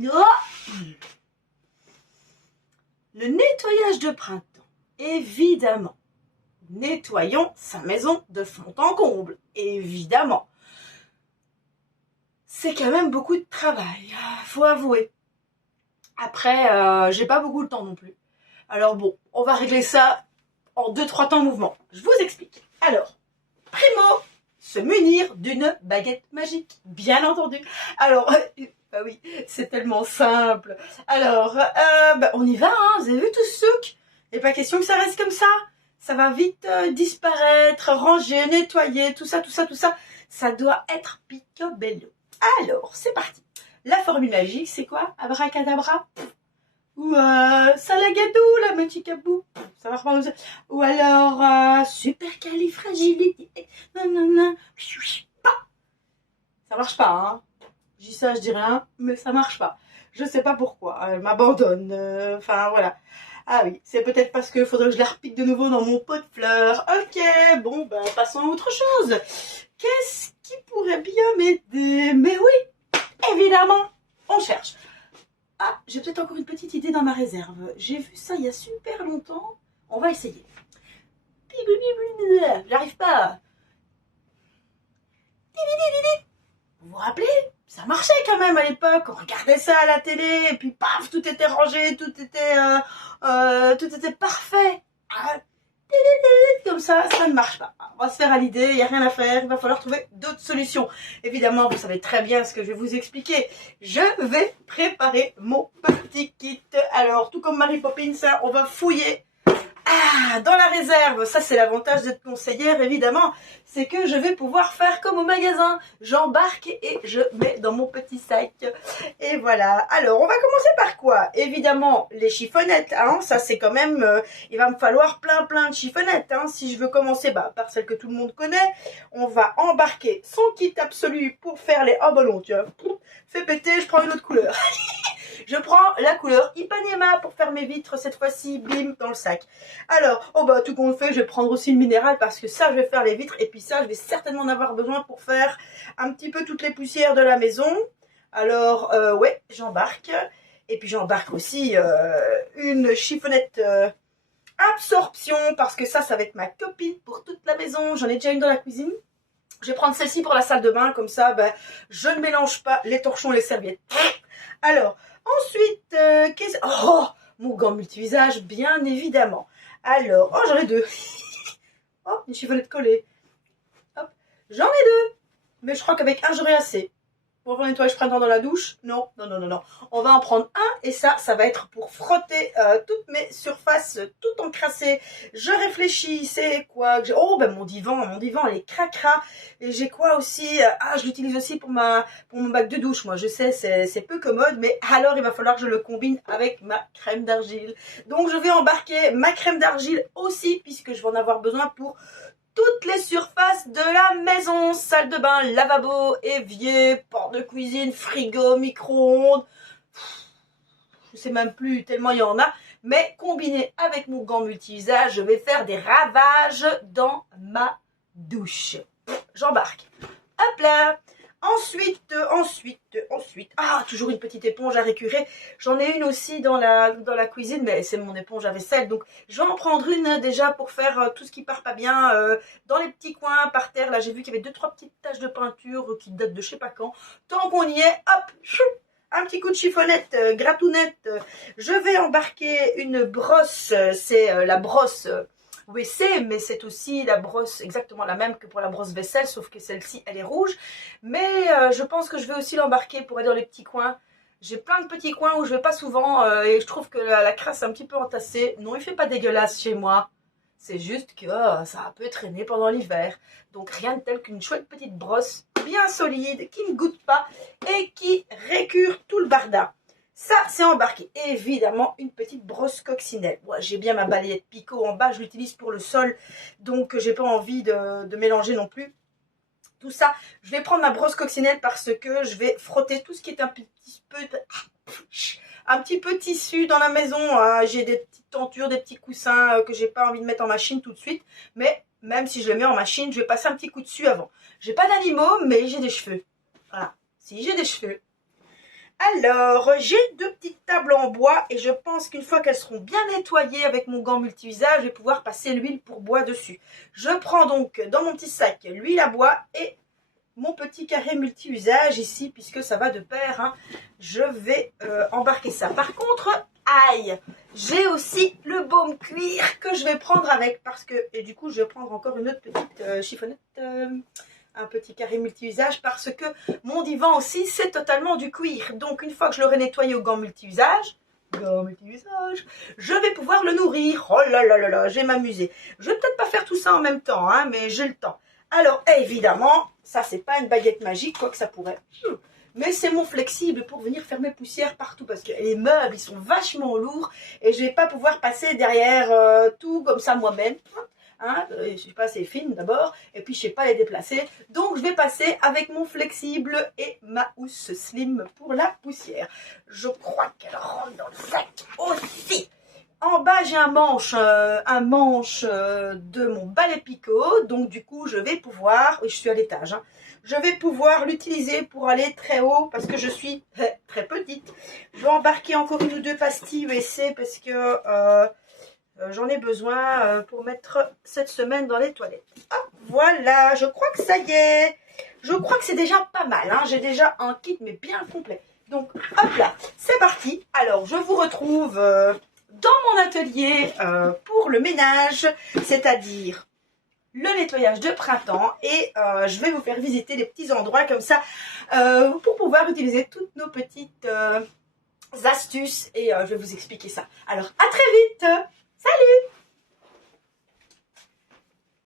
Oh, le nettoyage de printemps, évidemment. Nettoyons sa maison de fond en comble, évidemment. C'est quand même beaucoup de travail, faut avouer. Après, j'ai pas beaucoup de temps non plus. Alors bon, on va régler ça en 2-3 temps mouvement. Je vous explique. Alors, primo, se munir d'une baguette magique, bien entendu. Alors, bah oui, c'est tellement simple. Alors, on y va, hein. Vous avez vu tout ce souk? Il n'est pas question que ça reste comme ça. Ça va vite disparaître, ranger, nettoyer, tout ça. Ça doit être picobello. Alors, c'est parti. La formule magique, c'est quoi? Abracadabra? Ou salagadou, la maticabou? Ça marche pas. Ou alors supercalifragilité. Non. Ça marche pas, hein. Je dis ça, je dis rien, mais ça marche pas. Je sais pas pourquoi. Elle m'abandonne. Enfin, voilà. Ah oui, c'est peut-être parce qu'il faudrait que je la repique de nouveau dans mon pot de fleurs. Ok, bon, ben, passons à autre chose. Qu'est-ce qui pourrait bien m'aider? Mais oui, évidemment, on cherche. Ah, j'ai peut-être encore une petite idée dans ma réserve. J'ai vu ça il y a super longtemps. On va essayer. J'arrive pas. Vous vous rappelez? Ça marchait quand même à l'époque. On regardait ça à la télé et puis paf, tout était rangé, tout était parfait. Comme ça ne marche pas. On va se faire à l'idée, il n'y a rien à faire, il va falloir trouver d'autres solutions. Évidemment, vous savez très bien ce que je vais vous expliquer. Je vais préparer mon petit kit. Alors, tout comme Mary Poppins, on va fouiller. Ah, dans la réserve, ça c'est l'avantage d'être conseillère évidemment, c'est que je vais pouvoir faire comme au magasin. J'embarque et je mets dans mon petit sac. Et voilà. Alors, on va commencer par quoi? Évidemment, les chiffonnettes. Hein, ça c'est quand même, il va me falloir plein de chiffonnettes. Hein, si je veux commencer par celle que tout le monde connaît, on va embarquer son kit absolu pour faire les... Oh bah non, tiens, fais péter, je prends une autre couleur. Je prends la couleur Ipanema pour faire mes vitres cette fois-ci, bim, dans le sac. Alors, oh bah tout compte fait, je vais prendre aussi le minéral parce que ça, je vais faire les vitres. Et puis ça, je vais certainement en avoir besoin pour faire un petit peu toutes les poussières de la maison. Alors, ouais, j'embarque. Et puis j'embarque aussi une chiffonnette absorption parce que ça va être ma copine pour toute la maison. J'en ai déjà une dans la cuisine. Je vais prendre celle-ci pour la salle de bain, comme ça, ben, je ne mélange pas les torchons et les serviettes. Alors, ensuite, oh, mon gant multi-visage, bien évidemment. Alors, oh, j'en ai deux. Oh, une chiffonnette collée. Hop, j'en ai deux. Mais je crois qu'avec un, j'aurai assez. Pour faire le nettoyage printemps dans la douche, non. On va en prendre un et ça va être pour frotter toutes mes surfaces tout encrassées. Je réfléchis, c'est quoi que j'ai... Oh, ben mon divan, il est cracra. Et j'ai quoi aussi? Ah, je l'utilise aussi pour mon bac de douche. Moi, je sais, c'est peu commode, mais alors il va falloir que je le combine avec ma crème d'argile. Donc, je vais embarquer ma crème d'argile aussi, puisque je vais en avoir besoin pour toutes les surfaces de la maison, salle de bain, lavabo, évier, porte de cuisine, frigo, micro-ondes. Je sais même plus tellement il y en a. Mais combiné avec mon gant multi-usage, je vais faire des ravages dans ma douche. J'embarque. Hop là. Ensuite, ah, toujours une petite éponge à récurer. J'en ai une aussi dans la cuisine, mais c'est mon éponge à vaisselle. Donc, je vais en prendre une déjà pour faire tout ce qui part pas bien dans les petits coins par terre. Là, j'ai vu qu'il y avait 2-3 petites taches de peinture qui datent de je sais pas quand. Tant qu'on y est, hop, chou, un petit coup de chiffonnette, gratounette. Je vais embarquer une brosse. C'est la brosse... WC, mais c'est aussi la brosse exactement la même que pour la brosse vaisselle, sauf que celle-ci, elle est rouge. Mais je pense que je vais aussi l'embarquer pour aller dans les petits coins. J'ai plein de petits coins où je vais pas souvent et je trouve que la crasse est un petit peu entassée. Non, il fait pas dégueulasse chez moi. C'est juste que ça peut traîner pendant l'hiver. Donc rien de tel qu'une chouette petite brosse bien solide, qui ne goûte pas et qui récure tout le barda. Ça, c'est embarqué. Et évidemment, une petite brosse coccinelle. Moi, j'ai bien ma balayette Picot en bas. Je l'utilise pour le sol. Donc, j'ai pas envie de mélanger non plus. Tout ça, je vais prendre ma brosse coccinelle parce que je vais frotter tout ce qui est un petit peu tissu dans la maison. J'ai des petites tentures, des petits coussins que j'ai pas envie de mettre en machine tout de suite. Mais même si je les mets en machine, je vais passer un petit coup dessus avant. J'ai pas d'animaux, mais j'ai des cheveux. Voilà. Si j'ai des cheveux. Alors, j'ai 2 petites tables en bois et je pense qu'une fois qu'elles seront bien nettoyées avec mon gant multi-usage, je vais pouvoir passer l'huile pour bois dessus. Je prends donc dans mon petit sac l'huile à bois et mon petit carré multi-usage ici, puisque ça va de pair, hein. Je vais embarquer ça. Par contre, aïe, j'ai aussi le baume cuir que je vais prendre avec, parce que, et du coup, je vais prendre encore une autre petite chiffonnette, un petit carré multi-usage, parce que mon divan aussi, c'est totalement du cuir. Donc, une fois que je l'aurai nettoyé au gant multi-usage, je vais pouvoir le nourrir. Oh là là là là, je vais m'amuser. Je vais peut-être pas faire tout ça en même temps, hein, mais j'ai le temps. Alors, évidemment, ça, c'est pas une baguette magique, quoi que ça pourrait. Mais c'est mon flexible pour venir faire mes poussières partout, parce que les meubles, ils sont vachement lourds et je vais pas pouvoir passer derrière tout comme ça moi-même. Hein, je sais pas, c'est fine d'abord, et puis je sais pas les déplacer. Donc, je vais passer avec mon flexible et ma housse slim pour la poussière. Je crois qu'elle rentre dans le sac aussi. En bas, j'ai un manche de mon balai picot. Donc, du coup, je vais pouvoir, oui, je suis à l'étage, hein, je vais pouvoir l'utiliser pour aller très haut parce que je suis très petite. Je vais embarquer encore 1 ou 2 pastilles USC parce que j'en ai besoin pour mettre cette semaine dans les toilettes. Ah, voilà, je crois que ça y est. Je crois que c'est déjà pas mal, hein. J'ai déjà un kit, mais bien complet. Donc, hop là, c'est parti. Alors, je vous retrouve dans mon atelier pour le ménage, c'est-à-dire le nettoyage de printemps. Et je vais vous faire visiter les petits endroits comme ça pour pouvoir utiliser toutes nos petites astuces. Et je vais vous expliquer ça. Alors, à très vite. Salut!